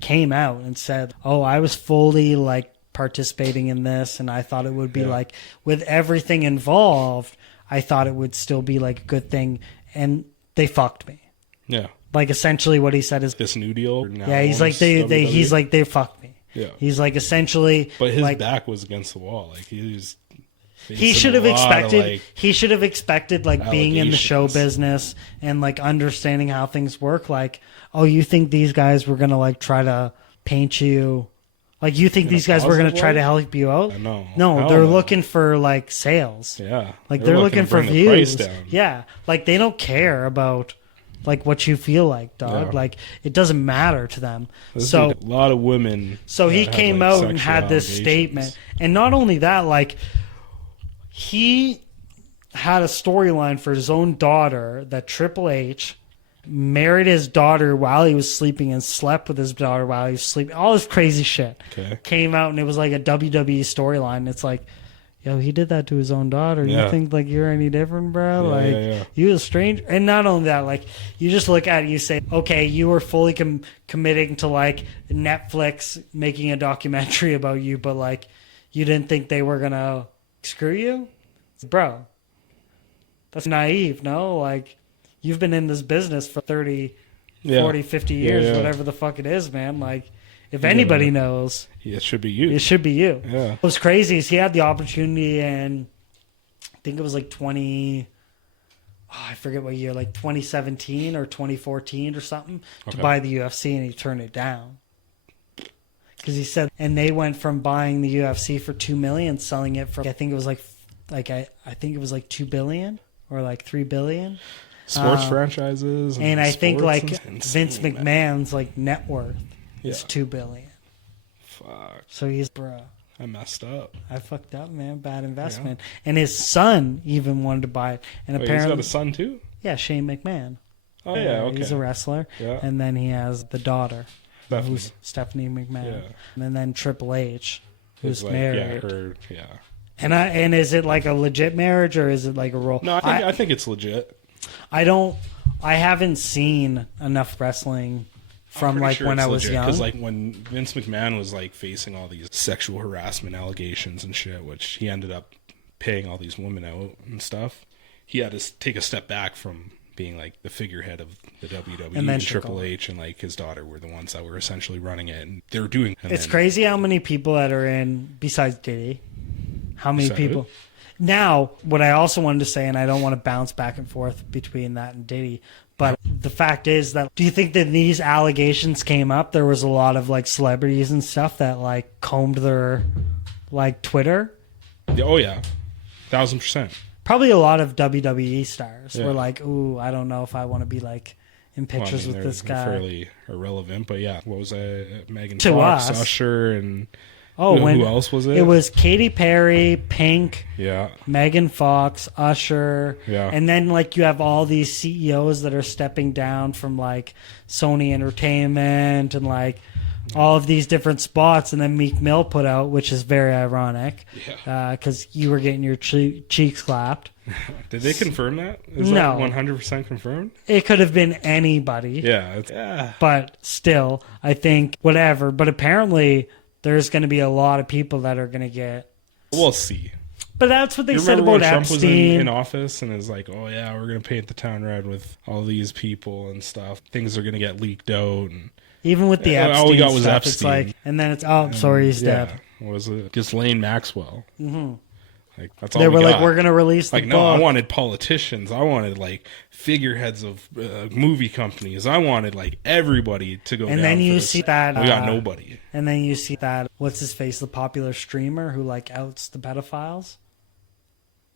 came out and said, "Oh, I was fully like participating in this, and I thought it would be like with everything involved, I thought it would still be like a good thing, and they fucked me." Yeah. Like essentially what he said is this new deal. Yeah, he's like they fucked me. Yeah. He's like essentially But his like, back was against the wall. Like he should have expected like being in the show business and like understanding how things work. Like, oh, you think these guys were gonna like try to paint you? Like, you think these guys were gonna try to help you out? No, they're looking for like sales. Yeah, like they're looking for views. Yeah, like they don't care about like what you feel like, dog. Yeah. Like it doesn't matter to them. So a lot of women. So he came out and had this statement, and not only that, like he had a storyline for his own daughter that Triple H married his daughter while he was sleeping and slept with his daughter while he was sleeping. All this crazy shit came out, and it was like a WWE storyline. It's like, yo, he did that to his own daughter. You think like you're any different, bro? Like you a stranger. And not only that, like you just look at it, you say, okay, you were fully committing to like Netflix making a documentary about you, but like you didn't think they were gonna screw you, bro. That's naive, no? Like you've been in this business for 30, 40, 50 years, whatever the fuck it is, man. Like if anybody knows, it should be you. It should be you. Yeah. What was crazy is he had the opportunity, and I think it was like I forget what year, like 2017 or 2014 or something, to buy the UFC, and he turned it down. Because he said, and they went from buying the UFC for $2 million, selling it for I think it was like I think it was like $2 billion or like $3 billion. Sports franchises, and I think like Vince McMahon's like net worth is $2 billion. Fuck. So he's bro. I messed up. I fucked up, man. Bad investment. Yeah. And his son even wanted to buy it. And apparently, he's got a son too. Yeah, Shane McMahon. Oh yeah, okay. He's a wrestler. Yeah. And then he has the daughter, who's Stephanie McMahon. Yeah. And then Triple H, who's like, married. Yeah. And is it like a legit marriage or is it like a role? No, I think it's legit. I haven't seen enough wrestling from like Sure when I was young. Because like when Vince McMahon was like facing all these sexual harassment allegations and shit, which he ended up paying all these women out and stuff, he had to take a step back from being like the figurehead of the WWE, and Triple H and like his daughter were the ones that were essentially running it, and they were doing. It's crazy how many people that are in besides Diddy. How many people? Now, what I also wanted to say, and I don't want to bounce back and forth between that and Diddy, but the fact is that, do you think that these allegations came up? There was a lot of like celebrities and stuff that like combed their like Twitter. Oh yeah, 1,000%. Probably a lot of WWE stars were like, "Ooh, I don't know if I want to be like in pictures with this guy." They're fairly irrelevant, but yeah, what was that? Megan To Fox, us. Usher, and who else was it? It was Katy Perry, Pink, yeah, Megan Fox, Usher, yeah, and then like you have all these CEOs that are stepping down from like Sony Entertainment and like all of these different spots, and then Meek Mill put out, which is very ironic, because you were getting your cheeks clapped. Did they confirm that? Is no, that 100% confirmed? It could have been anybody. Yeah. But still, I think whatever. But apparently, there's going to be a lot of people that are going to get. We'll see. But that's what they said about Trump Epstein. was in office and is like, oh yeah, we're going to paint the town red with all these people and stuff. Things are going to get leaked out. And even with the Epstein all we got was stuff, Epstein. it's like, and then it's, oh, sorry, he's dead. Was it Ghislaine Maxwell? Mm-hmm. Like, that's all they were got. like, we're going to release the book. No, I wanted politicians. I wanted like figureheads of movie companies. I wanted like everybody to go. And down then you for see this. that we got nobody. And then you see that what's his face, the popular streamer who like outs the pedophiles.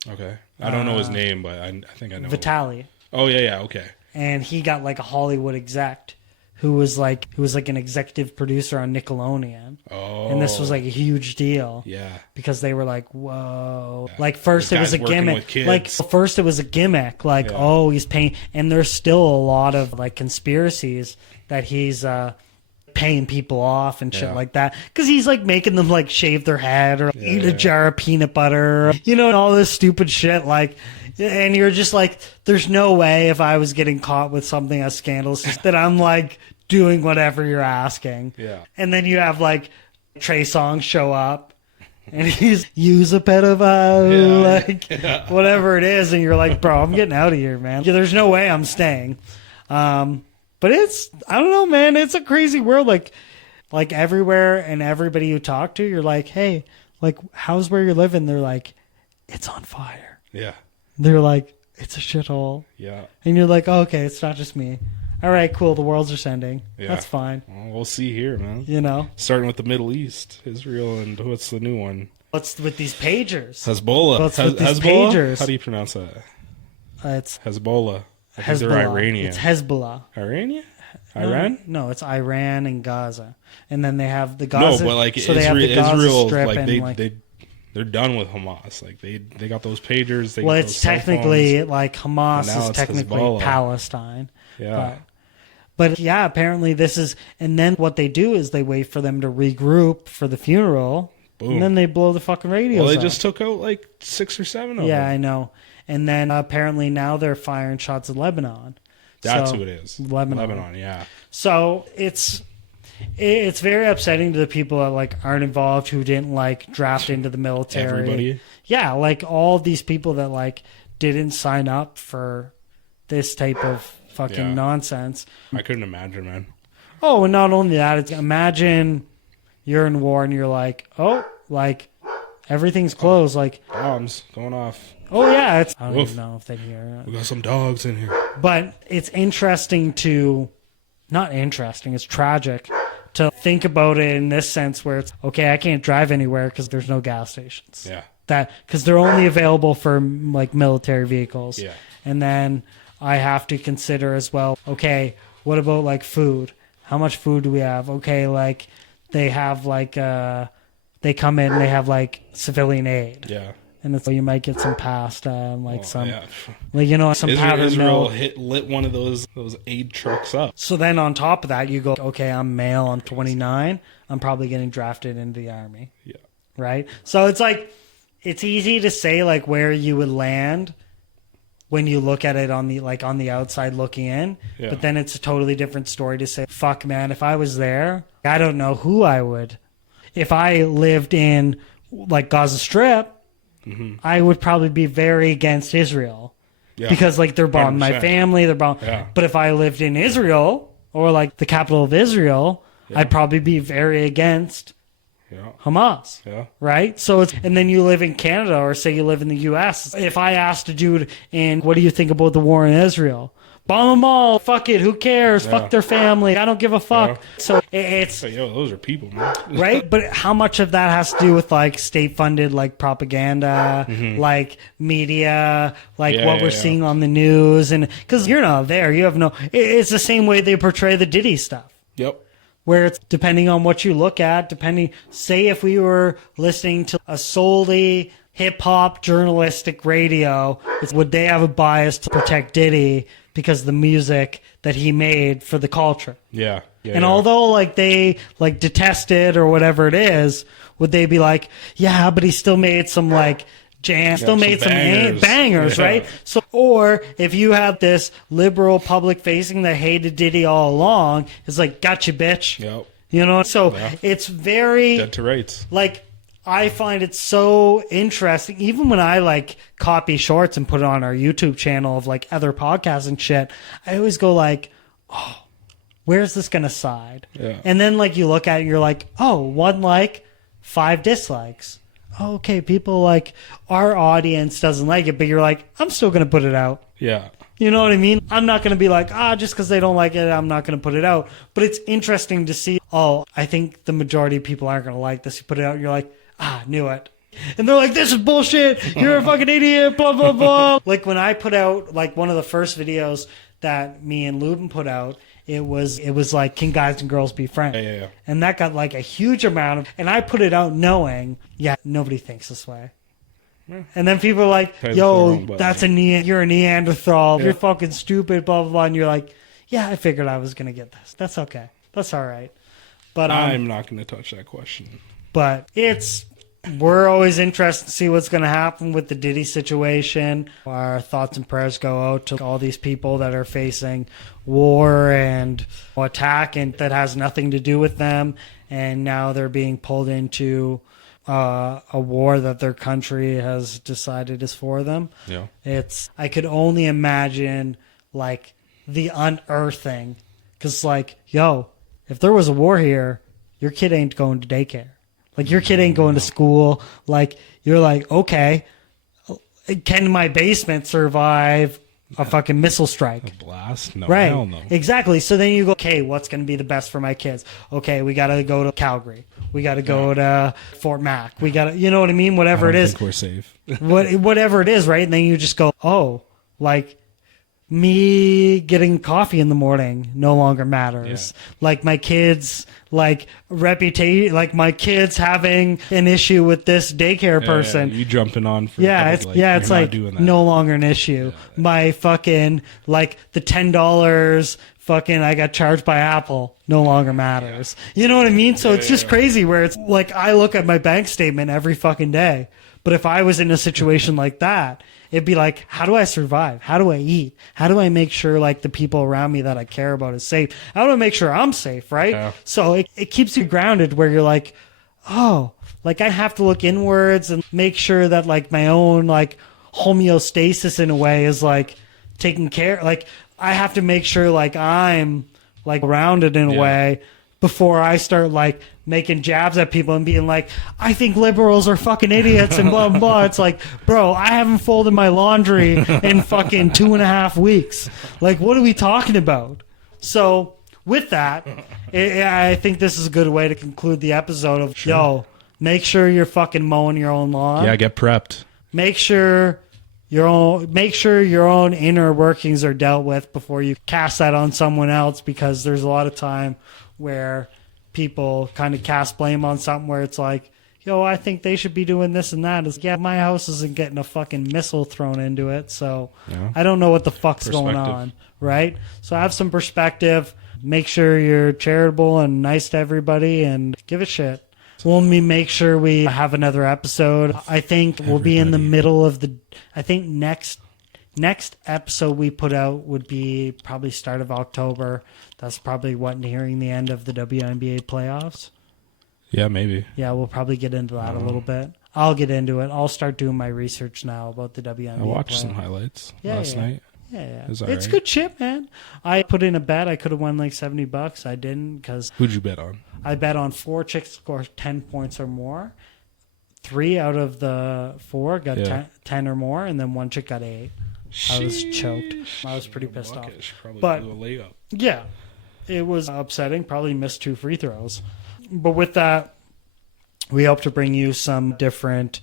Okay, I don't know his name, but I think I know. Vitaly. Oh yeah, okay. And he got like a Hollywood exec who was like an executive producer on Nickelodeon. Oh. And this was like a huge deal. Yeah. Because they were like, whoa. Yeah. Like first this it was a gimmick. Like first it was a gimmick. Like, oh, he's paying. And there's still a lot of like conspiracies that he's paying people off and shit like that. Because he's like making them like shave their head or eat a jar of peanut butter. You know, and all this stupid shit. Like, and you're just like, there's no way if I was getting caught with something as scandalous that I'm like doing whatever you're asking. Yeah. And then you have like Trey Songz show up and he's use a pedophile, whatever it is. And you're like, bro, I'm getting out of here, man. There's no way I'm staying. But it's, I don't know, man. It's a crazy world. Like everywhere and everybody you talk to, you're like, hey, like, how's where you're living? They're like, it's on fire. Yeah. They're like, it's a shithole. Yeah. And you're like, oh, okay, it's not just me. All right, cool. The world's ascending. Yeah. That's fine. Well, we'll see here, man. You know? Starting with the Middle East, Israel, and what's the new one? What's with these pagers? Hezbollah. What's with these pagers? How do you pronounce that? It's Hezbollah. Hezbollah. They're Iranian. It's Hezbollah. Iranian? Iran? No, it's Iran and Gaza. And then they have the Gaza. No, but like so Israel, like they're done with Hamas. Like they got those pagers. Well, it's technically like Hamas is technically Hezbollah. Palestine. Yeah. But yeah, apparently this is, and then what they do is they wait for them to regroup for the funeral. Boom. And then they blow the fucking radios Well, they out. just took out like 6 or 7 of them. Yeah, I know. And then apparently now they're firing shots at Lebanon. That's who it is. Lebanon, yeah. So it's very upsetting to the people that like aren't involved, who didn't like draft into the military. Everybody. Yeah, like all these people that like didn't sign up for this type of fucking nonsense. I couldn't imagine, man. Oh, and not only that, it's imagine you're in war and you're like, oh, like everything's closed, like bombs going off. Oh yeah, I don't even know if they hear it. We got some dogs in here. But it's interesting to, not interesting, it's tragic to think about it in this sense where it's, okay, I can't drive anywhere because there's no gas stations. Yeah. Because they're only available for like military vehicles. Yeah. And then I have to consider as well, okay, what about like food? How much food do we have? Okay, like they have like, they come in and they have like civilian aid. Yeah. And it's, you might get some pasta and like some, like, you know, some powdered Israel milk. lit one of those aid trucks up. So then on top of that, you go, okay, I'm male, I'm 29, I'm probably getting drafted into the army. Yeah. Right? So it's like, it's easy to say like where you would land when you look at it on the outside looking in, but then it's a totally different story to say, fuck man, if I was there, I don't know who I would. If I lived in like Gaza Strip, I would probably be very against Israel because like they're bombing my family, they're bombing. But if I lived in Israel or like the capital of Israel, I'd probably be very against Hamas, right? So it's, and then you live in Canada or say you live in the U.S. If I asked a dude, and what do you think about the war in Israel? Bomb them all. Fuck it. Who cares? Fuck their family. I don't give a fuck. So it's those are people, man. Right? But how much of that has to do with like state-funded like propaganda, like media, like what we're seeing on the news, and because you're not there, you have no. It's the same way they portray the Diddy stuff. Yep. Where it's depending on what you look at, say if we were listening to a solely hip-hop journalistic radio, would they have a bias to protect Diddy because of the music that he made for the culture? And although like they like detest it or whatever it is, would they be like, yeah, but he still made some like still made some bangers, right? So, or if you have this liberal public facing that hated Diddy all along, it's like, gotcha, bitch. You know, so it's very dead to rights. Like, I find it so interesting. Even when I like copy shorts and put it on our YouTube channel of like other podcasts and shit, I always go like, oh, where's this gonna side? And then like you look at it, you're like, oh, 1 like, 5 dislikes. Okay, people like, our audience doesn't like it, but you're like, I'm still going to put it out. You know what I mean? I'm not going to be like, just because they don't like it, I'm not going to put it out. But it's interesting to see, I think the majority of people aren't going to like this. You put it out, and you're like, knew it. And they're like, this is bullshit. You're a fucking idiot, blah, blah, blah. Like when I put out like one of the first videos that me and Lubin put out, it was like, can guys and girls be friends? And that got like a huge amount of, and I put it out knowing, nobody thinks this way. And then people are like, yo, that's you're a Neanderthal. You're fucking stupid, blah, blah, blah. And you're like, I figured I was going to get this. That's okay. That's all right. But I'm not going to touch that question. But we're always interested to see what's going to happen with the Diddy situation. Our thoughts and prayers go out to all these people that are facing war and attack, and that has nothing to do with them. And now they're being pulled into a war that their country has decided is for them. I could only imagine like the unearthing, because like, if there was a war here, your kid ain't going to daycare. Like, your kid ain't going to school. Like, you're like, okay, can my basement survive a fucking missile strike? A blast? No, right. Hell no. Exactly. So then you go, okay, what's going to be the best for my kids? Okay, we got to go to Calgary. We got to go to Fort Mac. We got to, you know what I mean? Whatever it is. I think we're safe. Whatever it is, right? And then you just go, like, me getting coffee in the morning no longer matters. Like my kids, like reputation, like my kids having an issue with this daycare person. You jumping on for it's like no longer an issue. My fucking like the $10 fucking I got charged by Apple no longer matters. You know what I mean? So it's just crazy where it's like I look at my bank statement every fucking day. But if I was in a situation like that, it'd be like, how do I survive? How do I eat? How do I make sure like the people around me that I care about is safe? How do I make sure I'm safe, right? So it keeps you grounded where you're like, like I have to look inwards and make sure that like my own like homeostasis in a way is like taken care. Like I have to make sure like I'm like grounded in a way before I start like making jabs at people and being like, I think liberals are fucking idiots and blah, blah, blah. It's like, bro, I haven't folded my laundry in fucking 2.5 weeks. Like, what are we talking about? So with that, I think this is a good way to conclude the episode of, make sure you're fucking mowing your own lawn. Yeah, get prepped. Make sure your own inner workings are dealt with before you cast that on someone else, because there's a lot of time where people kind of cast blame on something where it's like, I think they should be doing this and that. It's, my house isn't getting a fucking missile thrown into it, so I don't know what the fuck's going on, right? So have some perspective. Make sure you're charitable and nice to everybody, and give a shit. When we make sure we have another episode, I think we'll be in the middle of the. I think next episode we put out would be probably start of October. That's probably nearing the end of the WNBA playoffs. Yeah, maybe. Yeah, we'll probably get into that a little bit. I'll get into it. I'll start doing my research now about the WNBA. I watched some highlights last night. Yeah. It's right. Good shit, man. I put in a bet. I could have won like $70. I didn't because. Who'd you bet on? I bet on 4 chicks score 10 points or more. 3 out of the 4 got 10 or more, and then 1 chick got 8. I was choked. I was pretty pissed off. But blew a layup. Yeah, it was upsetting. Probably missed 2 free throws. But with that, we hope to bring you some different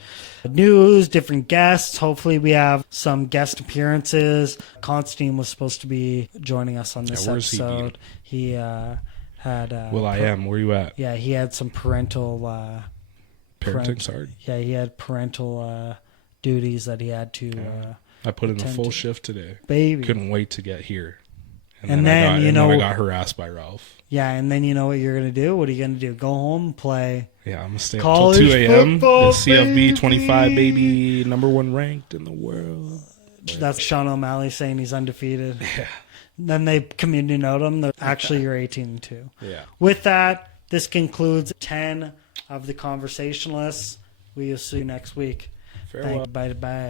news, different guests. Hopefully we have some guest appearances. Constantine was supposed to be joining us on this episode. He had... Will.i.am, where you at? Yeah, he had some parental... Parenting's hard. Yeah, he had parental duties that he had to... I put in a full shift today. Baby. Couldn't wait to get here. And then I got harassed by Ralph. Yeah, and then you know what you're going to do? What are you going to do? Go home and play. Yeah, I'm going to stay up till 2 a.m. The CFB 25, baby, #1 ranked in the world. That's Sean O'Malley saying he's undefeated. Yeah. Then they community note him. Actually, you're 18-2. Yeah. With that, this concludes 10 of the Conversationalists. We will see you next week. Farewell. Bye-bye.